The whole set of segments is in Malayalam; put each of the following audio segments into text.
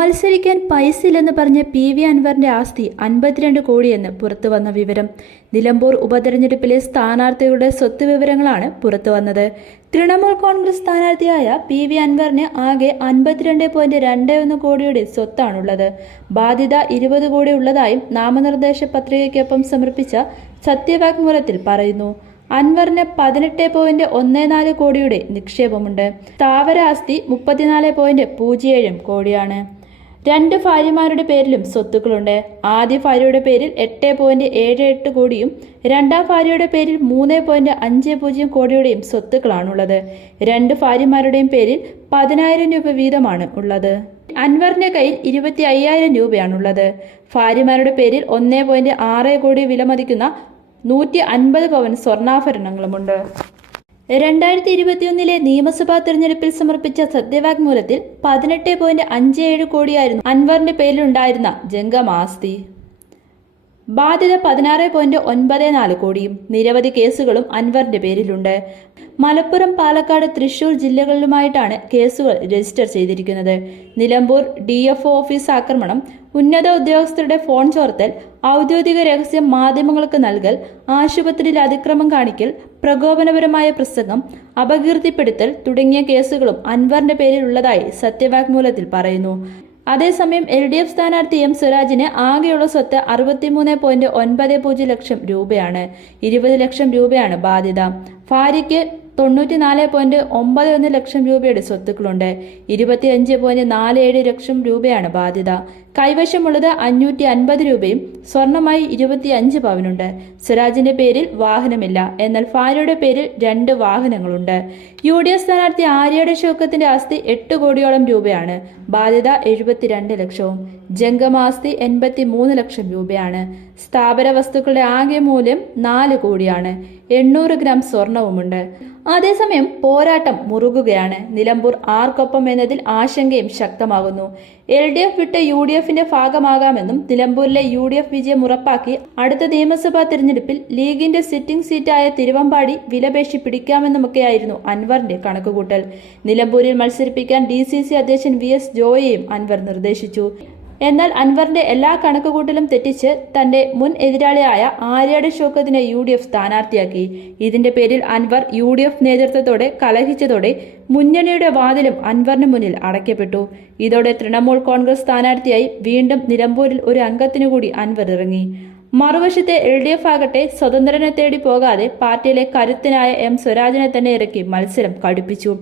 മത്സരിക്കാൻ പൈസയില്ലെന്ന് പറഞ്ഞ PV അൻവറിന്റെ ആസ്തി 52 കോടിയെന്ന് പുറത്തുവന്ന വിവരം. നിലമ്പൂർ ഉപതെരഞ്ഞെടുപ്പിലെ സ്ഥാനാർത്ഥികളുടെ സ്വത്ത് വിവരങ്ങളാണ് പുറത്തുവന്നത്. തൃണമൂൽ കോൺഗ്രസ് സ്ഥാനാർത്ഥിയായ PV അൻവറിന് ആകെ 52.21 കോടിയുടെ സ്വത്താണുള്ളത്. ബാധ്യത 20 കോടി ഉള്ളതായും നാമനിർദ്ദേശ പത്രികയ്ക്കൊപ്പം സമർപ്പിച്ച സത്യവാങ്മൂലത്തിൽ പറയുന്നു. അൻവറിന് 18.14 കോടിയുടെ നിക്ഷേപമുണ്ട്. സ്ഥാവര ആസ്തി 34.07 കോടിയാണ്. 2 ഭാര്യമാരുടെ പേരിലും സ്വത്തുക്കളുണ്ട്. ആദ്യ ഭാര്യയുടെ പേരിൽ 8.78 കോടിയും രണ്ടാം ഭാര്യയുടെ പേരിൽ 3.50 കോടിയുടെയും സ്വത്തുക്കളാണുള്ളത്. 2 ഭാര്യമാരുടെയും പേരിൽ 10,000 രൂപ വീതമാണ് ഉള്ളത്. അൻവറിന്റെ കയ്യിൽ 25,000 രൂപയാണുള്ളത്. ഭാര്യമാരുടെ പേരിൽ 1.6 കോടി വിലമതിക്കുന്ന 150 പവൻ സ്വർണ്ണാഭരണങ്ങളുമുണ്ട്. 2021 നിയമസഭാ തെരഞ്ഞെടുപ്പിൽ സമർപ്പിച്ച സത്യവാങ്മൂലത്തിൽ 18.57 കോടിയായിരുന്നു അൻവറിന്റെ പേരിലുണ്ടായിരുന്ന ജംഗമ ആസ്തി. ബാധ്യത 16.94 കോടിയും. നിരവധി കേസുകളും അൻവറിന്റെ പേരിലുണ്ട്. മലപ്പുറം, പാലക്കാട്, തൃശൂർ ജില്ലകളിലുമായിട്ടാണ് കേസുകൾ രജിസ്റ്റർ ചെയ്തിരിക്കുന്നത്. നിലമ്പൂർ DFO ഓഫീസ് ആക്രമണം, ഉന്നത ഉദ്യോഗസ്ഥരുടെ ഫോൺ ചോർത്തൽ, ഔദ്യോഗിക രഹസ്യം മാധ്യമങ്ങൾക്ക് നൽകൽ, ആശുപത്രിയിൽ അതിക്രമം കാണിക്കൽ, പ്രകോപനപരമായ പ്രസംഗം, അപകീർത്തിപ്പെടുത്തൽ തുടങ്ങിയ കേസുകളും അൻവറിന്റെ പേരിലുള്ളതായി സത്യവാങ്മൂലത്തിൽ പറയുന്നു. അതേസമയം LDF സ്ഥാനാർത്ഥി M സ്വരാജിന് ആകെയുള്ള സ്വത്ത് 63.90 ലക്ഷം രൂപയാണ്. 20 ലക്ഷം രൂപയാണ് ബാധ്യത. ഭാര്യയ്ക്ക് 94.91 ലക്ഷം രൂപയുടെ സ്വത്തുക്കളുണ്ട്. 25.47 ലക്ഷം രൂപയാണ് ബാധ്യത. കൈവശമുള്ളത് 550 രൂപയും സ്വർണമായി 25 പവനുണ്ട്. സ്വരാജിന്റെ പേരിൽ വാഹനമില്ല. എന്നാൽ ഭാര്യയുടെ പേരിൽ 2 വാഹനങ്ങളുണ്ട്. UDF സ്ഥാനാർത്ഥി ആര്യയുടെ ഷൗക്കത്തിന്റെ ആസ്തി 8 കോടിയോളം രൂപയാണ്. ബാധ്യത 72 ലക്ഷവും. ജംഗമ ആസ്തി 83 ലക്ഷം രൂപയാണ്. സ്ഥാപന വസ്തുക്കളുടെ ആകെ മൂല്യം 4 കോടിയാണ്. 800 ഗ്രാം സ്വർണവുമുണ്ട്. അതേസമയം പോരാട്ടം മുറുകുകയാണ്. നിലമ്പൂർ ആർക്കൊപ്പം എന്നതിൽ ആശങ്കയും ശക്തമാകുന്നു. LDF വിട്ട് UDFന്റെ ഭാഗമാകാമെന്നും നിലമ്പൂരിലെ UDF വിജയം ഉറപ്പാക്കി അടുത്ത നിയമസഭാ തെരഞ്ഞെടുപ്പിൽ ലീഗിന്റെ സിറ്റിംഗ് സീറ്റായ തിരുവമ്പാടി വിലപേശി പിടിക്കാമെന്നുമൊക്കെയായിരുന്നു അൻവറിന്റെ കണക്കുകൂട്ടൽ. നിലമ്പൂരിൽ മത്സരിപ്പിക്കാൻ DCC അധ്യക്ഷൻ VS ജോയിയെയും അൻവർ നിർദ്ദേശിച്ചു. എന്നാൽ അൻവറിന്റെ എല്ലാ കണക്കുകൂട്ടലും തെറ്റിച്ച് തന്റെ മുൻ എതിരാളിയായ ആര്യയുടെ ഷൗക്കത്തിനെ UDF സ്ഥാനാർത്ഥിയാക്കി. ഇതിന്റെ പേരിൽ അൻവർ UDF നേതൃത്വത്തോടെ കലഹിച്ചതോടെ മുന്നണിയുടെ വാതിലും അൻവറിന് മുന്നിൽ അടയ്ക്കപ്പെട്ടു. ഇതോടെ തൃണമൂൽ കോൺഗ്രസ് സ്ഥാനാർത്ഥിയായി വീണ്ടും നിലമ്പൂരിൽ ഒരു അംഗത്തിനു കൂടി അൻവർ ഇറങ്ങി. മറുവശത്തെ LDF ആകട്ടെ സ്വതന്ത്രനെ തേടി പോകാതെ പാർട്ടിയിലെ കരുത്തനായ M സ്വരാജിനെ തന്നെ ഇറക്കി മത്സരം കടുപ്പിച്ചു.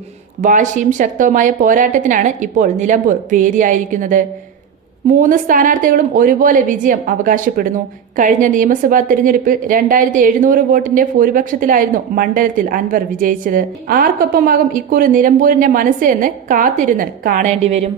വാശിയും ശക്തവുമായ പോരാട്ടത്തിനാണ് ഇപ്പോൾ നിലമ്പൂർ വേദിയായിരിക്കുന്നത്. 3 സ്ഥാനാർത്ഥികളും ഒരുപോലെ വിജയം അവകാശപ്പെടുന്നു. കഴിഞ്ഞ നിയമസഭാ തെരഞ്ഞെടുപ്പിൽ 2700 വോട്ടിന്റെ ഭൂരിപക്ഷത്തിലായിരുന്നു മണ്ഡലത്തിൽ അൻവർ വിജയിച്ചത്. ആർക്കൊപ്പമാകും ഇക്കുറി നിലമ്പൂരിന്റെ മനസ്സ് എന്ന് കാത്തിരുന്ന് കാണേണ്ടി വരും.